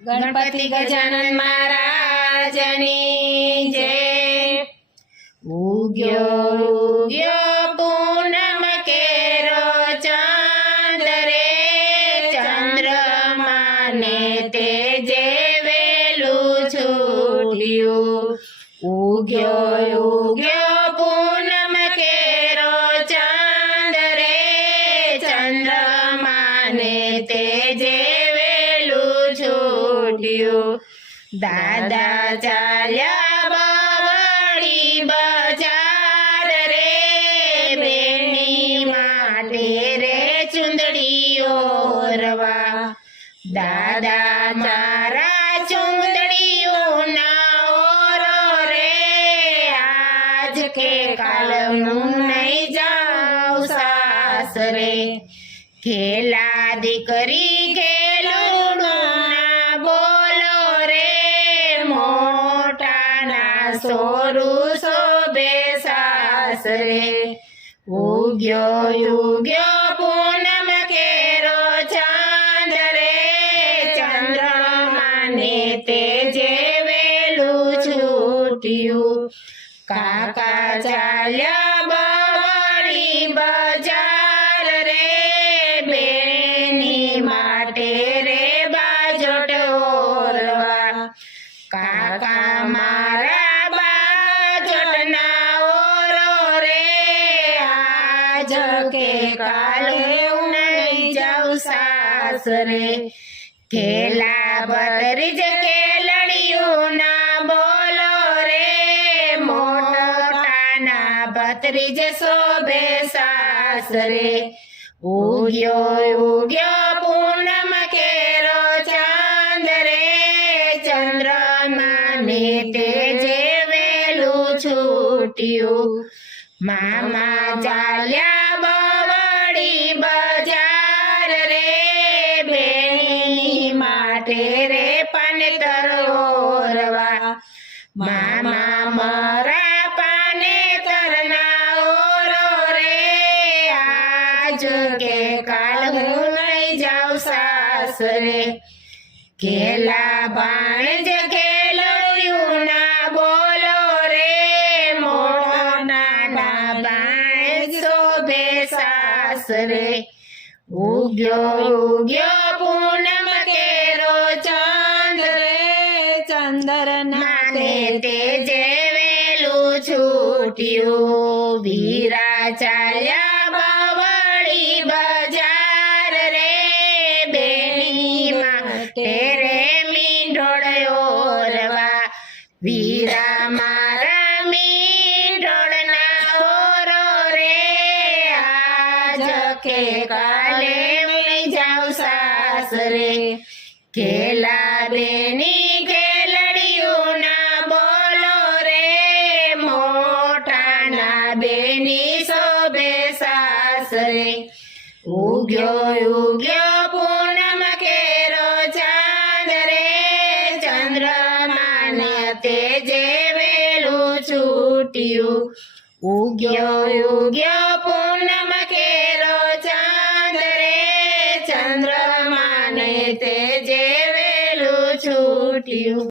ગણપતિ ગજાનન મહારાજની જય. ઉગ્યો ઉગ્યો પૂનમ કેરો ચાંદ રે ચંદ્રમાને તેજે દાદા ચાલ્યા બાવળી બજાર રે બેની માટે રે ચુંદડીઓ રવા. દાદા મારા ચુંદડીઓ ના ઓરો રે, આજ કે કાલ હું નહીં જાઉં સાસરે. ખેલા દીકરી ખેલું સોરું શોભે સાસરે. ઉગ્યો ઉગ્યો પૂનમ કેરો ચાંદ રે ચંદ્રમાને તેજે વેલું છૂટ્યું. કાકા ચાલ્યા બવાડી બજાર રે. બેની માટે રે બાજોટ કાકા મારા કે કાલે નહીં જાઉં સાસરે. ખેલા ભત્રીજ કેલડિયું ના બોલો રે. મોટાના જ શોભે સાસરે. ઉગ્યો ઉગ્યો પૂનમ કેરો ચાંદ રે. ચંદ્રમાને તેજે વેલું છૂટ્યું. મામા ચાલ્યા બવડી બજાર રે બેની માટે રે પાને તરોરવા મામા મરા પાને તરના ઓરો રે, આજ કે કાલ હું નહીં જાઉં સાસરે કેલા બાણ જ સાસરે ઉગ્યો ઉગ્યો પૂનમ કેરો ચાંદ રે ચંદર નાને તેજે વેલું છૂટ્યું વીરા ચાલ્યા સાસરે ખેલા બેની ખેલડિયું ના બોલો રે, મોટાના બેની શોભે સાસરે. ઉગ્યો ઉગ્યો પૂનમ કેરો ચાંદ રે, ચંદ્રમાને તેજે વેલું છૂટ્યું. ઉગ્યો ઉગ્યો પૂનમ કેરો you.